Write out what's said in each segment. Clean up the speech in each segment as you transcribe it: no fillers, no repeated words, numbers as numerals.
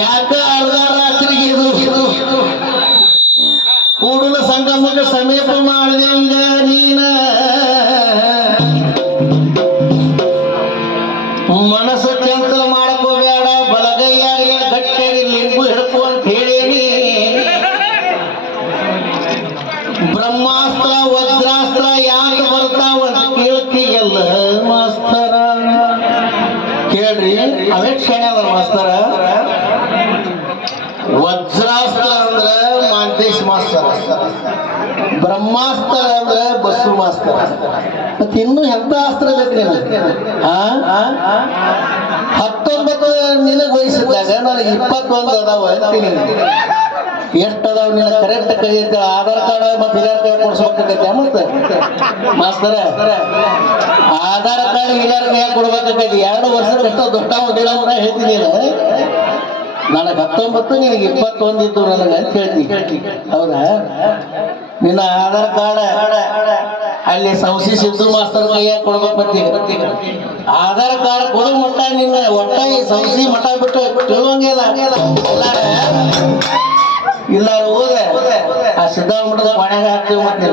ಯಾಕ ಅರ್ಧ ರಾತ್ರಿಗೆ ಇದು ಕೂಡಲ ಸಂಗಮಕ್ಕೆ ಸಮೀಪ ಮಾಡಿದಂಗ ನೀನ ಮನಸ್ಸು ಚಂಚಲ ಮಾಡ್ಕೋಬೇಡ. ಬಲಗೈಯಾಗಿ ಗಟ್ಟಿಯಾಗಿ ಲಿಂಬು ಹಿಡ್ಕೊ ಅಂತ ಹೇಳೇನಿ. ಬ್ರಹ್ಮಾಸ್ತ್ರ ವಜ್ರಾಸ್ತ್ರ ಯಾಕೆ ಬರ್ತಾವ ಅಂತ ಕೇಳ್ತೀಯಲ್ಲ ಮಾಸ್ತರ. ಕೇಳ್ರಿ, ಅವೇ ಕ್ಷಣ ಅದ ಮಾಸ್ತರ. ವಜ್ರಾಸ್ತ್ರ ಅಂದ್ರ ಮಾಂತೇಶ್ ಮಾಸ್ತರ, ಬ್ರಹ್ಮಾಸ್ತ್ರ ಅಂದ್ರ ಬಸ್ಸು ಮಾಸ್ತರ. ಮತ್ತೆ ಇನ್ನು ಎಂತ ಅಸ್ತ್ರ ಬೇಕು ನೀನು? 19 ನಿನಗೆ ವಯಸ್ಸಿದ್ದಾಗ ನನಗೆ 21 ಅದಾವ ಅಂತೀನಿ. ಎಷ್ಟು ಅದಾವ ನಿನ್ನ ಕರೆಕ್ಟ್ ಕೈ ಐತೆ. ಆಧಾರ್ ಕಾರ್ಡ್ ಮತ್ತೆ ಹಿರಿಯರ್ ಕೈ ಕೊಡ್ಸ್ಬೇಕಾಗತ್ತೆ. ಮತ್ತೆ ಮಾಸ್ತರ ಆಧಾರ್ ಕಾರ್ಡ್ ಹಿರಿಯರ್ ಕೈ ಕೊಡ್ಬೇಕಾಗತ್ತೆ. 2 ವರ್ಷಕ್ಕಷ್ಟ ದೊಡ್ಡ ಗಿಡ ಹೇಳ್ತೀನಿ. ನನಗೆ 19 ನಿನಗೆ 21 ಇತ್ತು ನನಗೆ ಅಂತ ಹೇಳ್ತೀನಿ. ಹೌದಾ? ನಿನ್ನ ಆಧಾರ್ ಕಾರ್ಡ್ ಅಲ್ಲಿ ಸಂಸ್ಥೆ ಸಿದ್ದು ಮಾಸ್ತರ್ ಕೈಯಾಗ ಕೊಡ್ಬೇಕು. ಆಧಾರ್ ಕಾರ್ಡ್ ಕೊಡೋ ಮಟ್ಟ ನಿನ್ನ ಒಟ್ಟ ಈ ಸಂಸ್ಥೆ ಮಠ ಬಿಟ್ಟು ತಿಳುವಂಗಿಲ್ಲ. ಇಲ್ಲ ಹೋದೆ ಆ ಸಿದ್ಧಾರ್ಥ ಮಠದ ಪಾಣ್ಯಾಗ ಹಾಕ್ತೀವಿ. ಮತ್ತೆ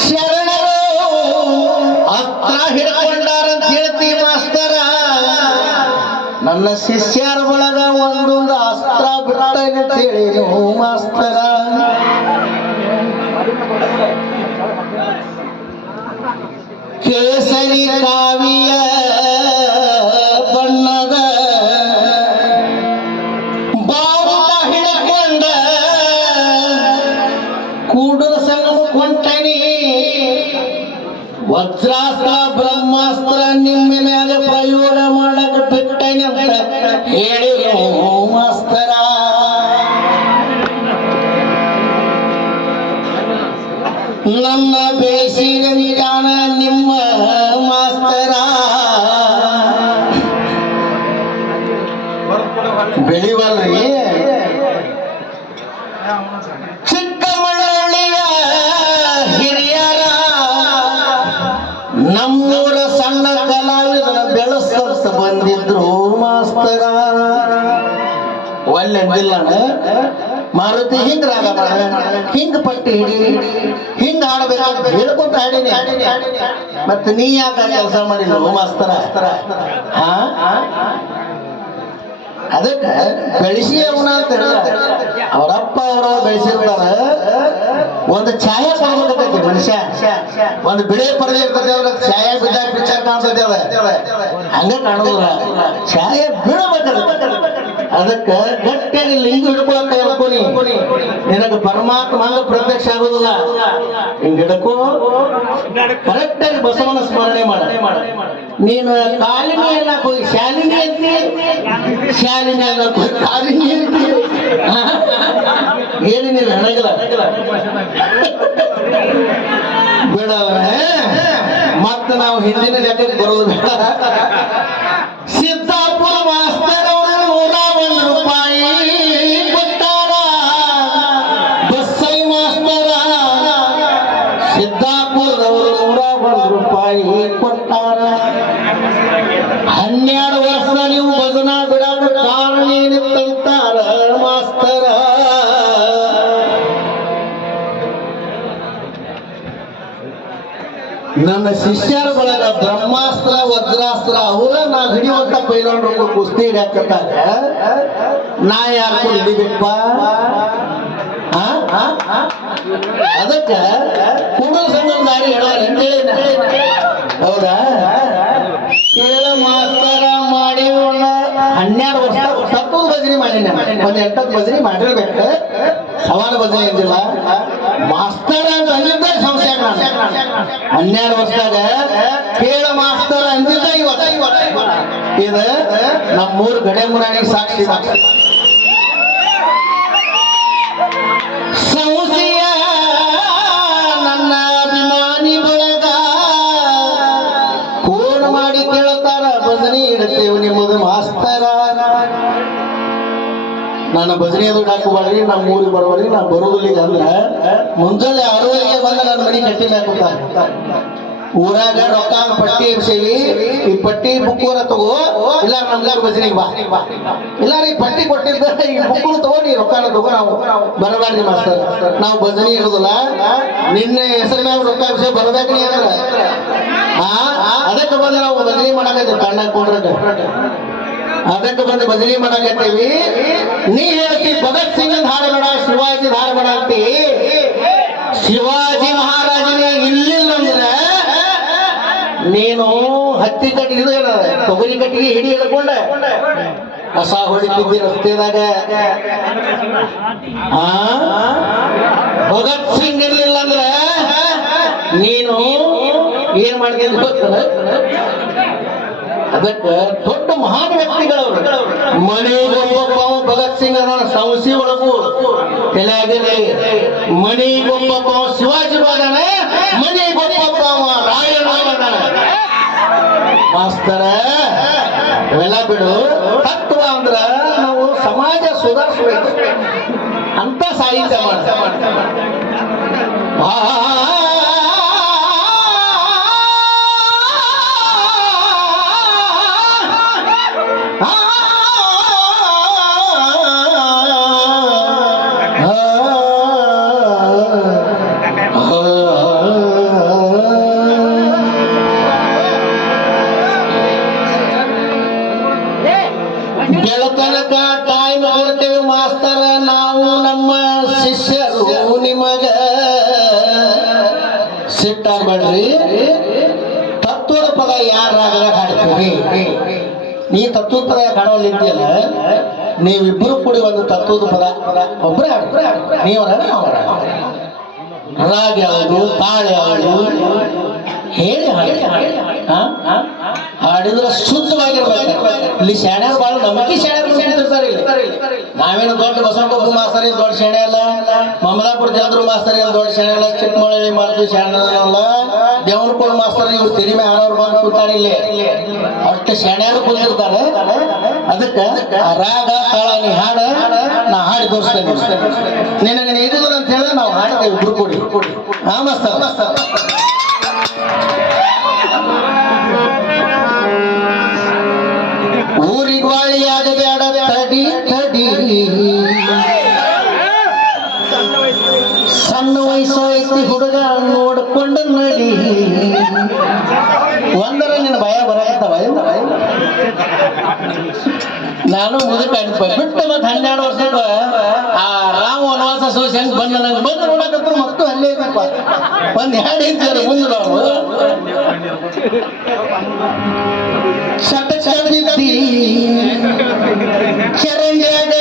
ಶರಣರು ಅಸ್ತ್ರ ಹಿಡ್ಕೊಂಡಾರಂತ ಹೇಳ್ತೀವಿ ಮಾಸ್ತರ. ನನ್ನ ಶಿಷ್ಯರ ಒಳಗ ಒಂದೊಂದು ಅಸ್ತ್ರ ಬಿಟ್ಟನೆ ಹೇಳಿ ಮಾಸ್ತರ. ಕೇಸರಿ ಕಾವಿಯ ಬಣ್ಣದ ಬಾವುಟ ಹಿಡ್ಕೊಂಡ ಕೂಡಲ ಸಂಗಮ ಕೊಂಟನಿ. ವಜ್ರಾಸ್ತ್ರ ಬ್ರಹ್ಮಾಸ್ತ್ರ ನಿಮ್ಮ ಮ್ಯಾಗ ಪ್ರಯೋಗ ಮಾಡಕ್ ಬಿಟ್ಟನೆ ಅಂತ ಹೇಳಿ ಮಾಸ್ತರ. ನನ್ನ ಬೆಳೆಸಿದ ವಿಧಾನ ನಿಮ್ಮ ಮಾಸ್ತರ. ಬೆಳಿವಲ್ರಿ ಚಿಕ್ಕಮಗಳಳ್ಳಿಯ ಹಿರಿಯರ ನಮ್ಮೂರ ಸಣ್ಣ ಕಲಾವಿದನ ಬೆಳೆಸ್ತ ಬಂದಿದ್ರು ಮಾಸ್ತರ. ಒಳ್ಳೆದಿಲ್ಲ ಮಾರುತಿ ಹಿಂಗ್ ರಾಗ ಮಾಡ, ಹಿಂಗ್ ಪಟ್ಟಿ ಹಿಡಿ, ಹಿಂಗ್ ಹಾಡಬೇಕಂತ ಹೇಳ್ಕೊಂತ ಹಾಡಿನಿ. ಮತ್ತೆ ನೀ ಯಾಕೆ ಕೆಲಸ ಮಾಡಿಲ್ಲ ಮಾಸ್ತರ? ಅದಕ್ಕೆ ಬೆಳೆಸಿ ಅವನ ಅಂತ ಅವರಪ್ಪ ಅವರ ಬೆಳೆಸಿರ್ತಾರ. ಒಂದು ಛಾಯಾ ಕೊಡ್ಬೇಕಾಗೈತಿ ಮನುಷ್ಯ. ಒಂದು ಬಿಳಿ ಪರದೆ ಇರ್ತದೆ, ಅವ್ರ ಛಾಯಾ ಬಿದ್ದಾಗ ಪಿಕ್ಚರ್ ಕಾಣಿಸ್ತದೆ. ಹಂಗ ಕಾಣುದಿಲ್ಲ, ಛಾಯಾ ಬೀಳಬೇಕಾಗತ್ತೆ. ಅದಕ್ಕೆ ಗಟ್ಟಿಯಾಗಿ ಲಿಂಗು ಹಿಡ್ಕೊಳಕ ಹೇಳ್ಕೊನಿ. ನಿನಗೆ ಪರಮಾತ್ಮ ಹಂಗ ಪ್ರತ್ಯಕ್ಷ ಆಗುದಿಲ್ಲ. ಹಿಂಗ್ ಹಿಡ್ಕೋ, ಕರೆಕ್ಟ್ ಆಗಿ ಬಸವನ ಸ್ಮರಣೆ ಮಾಡ. ನೀನು ಕಾಲಿನಿ ಅನ್ನಕ್ ಹೋಗಿ ಶಾಲಿನಿ ಅಂತಿ, ಶಾಲಿನಿ ಅನ್ನಕ್ ಹೋಗಿ ಕಾಲಿನಿ ಅಂತಿ. ಏನು ನೀವು ಹೆಣಗಿಲ್ಲ ಬಿಡಲ್ಲ. ಮತ್ತೆ ನಾವು ಹಿಂದಿನ ಲೆಕ್ಕಕ್ಕೆ ಬರೋದು ಬೇಡ. ಸಿದ್ದಾಪುರ ಮಾಸ್ತರ್ ಅವರು 101 ರೂಪಾಯಿ ಕೊಟ್ಟಾರ. ಬಸ್ಸೈ ಮಾಸ್ತರ ಸಿದ್ದಾಪುರದವರು 101 ರೂಪಾಯಿ ಕೊಟ್ಟಾರ. 12 ವರ್ಷ ನೀವು ಭಜನಾ ಬಿಡಾಕ ಕಾರಣ ಏನಿತ್ತಂತಾರ ಮಾಸ್ತರ. ನನ್ನ ಶಿಷ್ಯರ ಒಳಗ ಬ್ರಹ್ಮಾಸ್ತ್ರ ವಜ್ರಾಸ್ತ್ರ ಅವರ ನಾ ಹಿಡಿಯುವಂತ ಪೈಲವಾನರು ಕುಸ್ತಿ ಹಿಡಿಯಾಕತ್ತಾಗ ನಾ ಯಾರು ಹಿಡಿಬೇಕಪ್ಪ? ಅದಕ್ಕ ಕೂಡಲ ಸಂಗಮ ದಾರಿ ಹೇಳ. ಹೌದಾ? ಕೇಳ ಮಾಸ್ತರ ಮಾಡಿ 12 ವರ್ಷ ತಪ್ಪದ ಭಜನೆ ಮಾಡಿನ. ಒಂದ್ 8 ಭಜನೆ ಮಾಡಿರ್ಬೇಕು. ಸವಾಲ ಭಜನೆ ಇದ್ದಿಲ್ಲ. ಮಾಸ್ತರ ಅಂತ ಅಂದಿದ್ದ ಸಂಶಯ. 12 ವರ್ಷದಾಗ ಕೇಳ ಮಾಸ್ತರ ಅಂದಿದ್ದ ಇವತ್ತು. ಇದು ನಮ್ಮೂರ್ ಗಡೆ ಮುರಾಣಿಗೆ ಸಾಕ್ಷಿ. ಸಂಶಯ ನನ್ನ ಅಭಿಮಾನಿ ಬಳಗ ಫೋನ್ ಮಾಡಿ ಕೇಳ್ತಾರ, ಭಜನೆ ಇಡ್ತೇವೆ ನಿಮ್ಮದು ಮಾಸ್ತರ. ನಾನು ಭಜನೆ ದುಡ್ಡು ಹಾಕಬಾರ್ರಿ, ನಮ್ಮ ಊರಿಗೆ ಬರಬಾರ್ರಿ, ನಾನು ಬರೋದಿಲ್ಲ. ಅಂದ್ರೆ ಮುಂಜಾನೆ 6 ಗಂಟೆಗೆ ಬಂದ ನನ್ನ ಮನೆ ಕಟ್ಟಿ ಹಾಕುತ್ತಾರೆ. ಊರಾಗ ರೊಕ್ಕ ಪಟ್ಟಿ ಎಬ್ಸೇವಿ ಈ ಪಟ್ಟಿ ಬುಕ್ಕೂರ ತಗೋ ಇಲ್ಲ ನಮ್ಗಾರ ಭಜನೆಗೆ ಬಾ ಇಲ್ಲ ರೀ ಪಟ್ಟಿ ಕೊಟ್ಟಿದ್ದ ಈ ಬುಕ್ಕೂ ತಗೋ ನೀ ರೊಕ್ಕನ ತಗೋ ನಾವು ಬರಬಾರ್ದು ಮಾಸ್ತರ್ ನಾವು ಭಜನೆ ಇಡುದಿಲ್ಲ ನಿನ್ನೆ ಹೆಸರು ಮ್ಯಾಗ ರೊಕ್ಕ ಎಬ್ಸೇ ಬರ್ಬೇಕು ನೀ ಅಂದ್ರೆ ಅದಕ್ಕೆ ಬಂದು ನಾವು ಭಜನೆ ಮಾಡಕೈತಿ ಕಣ್ಣಾಗ ಕೊಂಡ್ರಕ ಅದಕ್ಕೆ ಬಂದು ಭಜನೆ ಮಾಡಕತ್ತೀವಿ ನೀ ಹೇಳ್ತಿ ಭಗತ್ ಸಿಂಗ್ ಹಾಡು ಬೇಡ ಶಿವಾಜಿ ಹಾಡು ಬೇಡ ಅಂತಿ ಶಿವಾಜಿ ಮಹಾರಾಜನೇ ಇಲ್ಲಿಲ್ಲ ಅಂದ್ರೆ ನೀನು ಹತ್ತಿ ಕಟ್ಟಿಗೆ ತೊಗರಿ ಕಟ್ಟಿಗೆ ಹಿಡಿ ಹಿಡ್ಕೊಂಡ ಕಸ ಹೊಡಿತಿದ್ದಿ ರಸ್ತೆದಾಗ ಭಗತ್ ಸಿಂಗ್ ಇರ್ಲಿಲ್ಲ ಅಂದ್ರೆ ನೀನು ಏನ್ ಮಾಡ್ತೀನಿ ಗೊತ್ತದ ಅದಕ್ಕೆ ದೊಡ್ಡ ಮಹಾನ್ ವ್ಯಕ್ತಿಗಳವರು ಮನೆಗೊಬ್ಬ ಭಗತ್ ಸಿಂಗ್ ಅನ್ನೋ ಸಂಸ್ಥೆ ಒಳಗು ತಲೆಯಾಗಿದೆ ಮನೆಗೊಬ್ಬ ಶಿವಾಜಿ ಬಾದನ ಮನೆಗೊಬ್ಬ ರಾಯಣ ಮಾಸ್ತರ ಇವೆಲ್ಲ ಬಿಡು ತತ್ವ ಅಂದ್ರ ನಾವು ಸಮಾಜ ಸುಧಾರಿಸಬೇಕು ಅಂತ ಸಾಹಿತ್ಯ ಗೆಳತನಕ ಟೈಮ್ ಕೊಡ್ತೇವೆ ಮಾಸ್ತರ ನಾವು ನಮ್ಮ ಶಿಷ್ಯರು ನಿಮಗ ಸಿಟ್ಟಾಗ್ಬೇಡ್ರಿ ತತ್ವದ ಪದ ಯಾರಾಗ ಹಾಡ್ತೀವಿ ನೀ ತತ್ವದ ಪದ ಹಾಡೋಲ್ಲ ನಿಂತಿಯಲ್ಲ ನೀವಿಬ್ಬರು ಕೂಡಿ ಒಂದು ತತ್ವದ ಪದ ಒಬ್ಬರೇ ನೀವರ ರಾಗ ಯಾವುದು ತಾಳ ಯಾವುದು ಹೇಳಿ ಹಾಡಿದ್ರೆ ಶುದ್ಧವಾಗಿರ್ಬೇಕು ಇಲ್ಲಿ ಶಾಣ್ಯಾರು ಬಾಳ ನಂಬಿಕೆ ಶಾಣ್ಯಾರ್ತಾರೆ ಇಲ್ಲಿ ನಾವೇನು ದೊಡ್ಡ ಬಸವಪ್ಪ ಮಾಸ್ತರ್ ದೊಡ್ಡ ಶಾಣೆ ಅಲ್ಲ ಮಮದಾಪುರ ಚಂದ್ರು ಮಾಸ್ತರ್ ದೊಡ್ಡ ಶಾಣೆ ಅಲ್ಲ ಚಿಕ್ಕಮಳಳ್ಳಿ ಮಾಡ್ತೀವಿ ಶಾಣೆಲ್ಲ ದೇವನಕೋಳ ಮಾಸ್ತರ್ ಇವ್ರು ತಿರಿಮೆ ಹಾಡೋರು ಬಂದು ಕೂತಾರ ಇಲ್ಲಿ ಅಷ್ಟು ಶಾಣ್ಯಾರು ಕೂತಿರ್ತಾರೆ ಅದಕ್ಕೆ ರಾಗ ತಾಳ ನೀ ಹಾಡ ನಾ ಹಾಡಿ ತೋರಿಸ್ತೇನೆ ನಿನಗೆ ಇದಿಲ್ಲ ಅಂತ ಹೇಳಿದ್ರೆ ನಾವು ಹಾಡ್ತೇವೆ ಇಬ್ರು ಕೂಡಿ ಹಾ ಮಾಸ್ತರ್ ಊರಿಗೆ ವಾಳಿಯಾಗಬೇಡ ತಡಿ ತಡಿ ಸಣ್ಣ ವಯಸ್ಸು ಐತಿ ಹುಡುಗ ನೋಡ್ಕೊಂಡು ನಡಿ ಒಂದರ ನಿನ್ನ ಭಯ ಬರಕತ್ತವ ನಾನು ಮುದುಕ ಬಿಟ್ಟು ಮತ್ತೆ 12 ವರ್ಷದ ಆ ರಾಮ ವನವಾಸ ಸೋಷನ್ ಬಂದ ನಂಗೆ ಬಂದು ನೋಡಕತ್ರ ಮತ್ತು ಅಲ್ಲೇ ಇದಪ್ಪ ಒಂದ್ 2 ಇಂಚ್ ಮುಂದೆ ನಾವು ಚಟ ಚಡಿದ್ದಿ ಚರಂಡಿಯಾಗ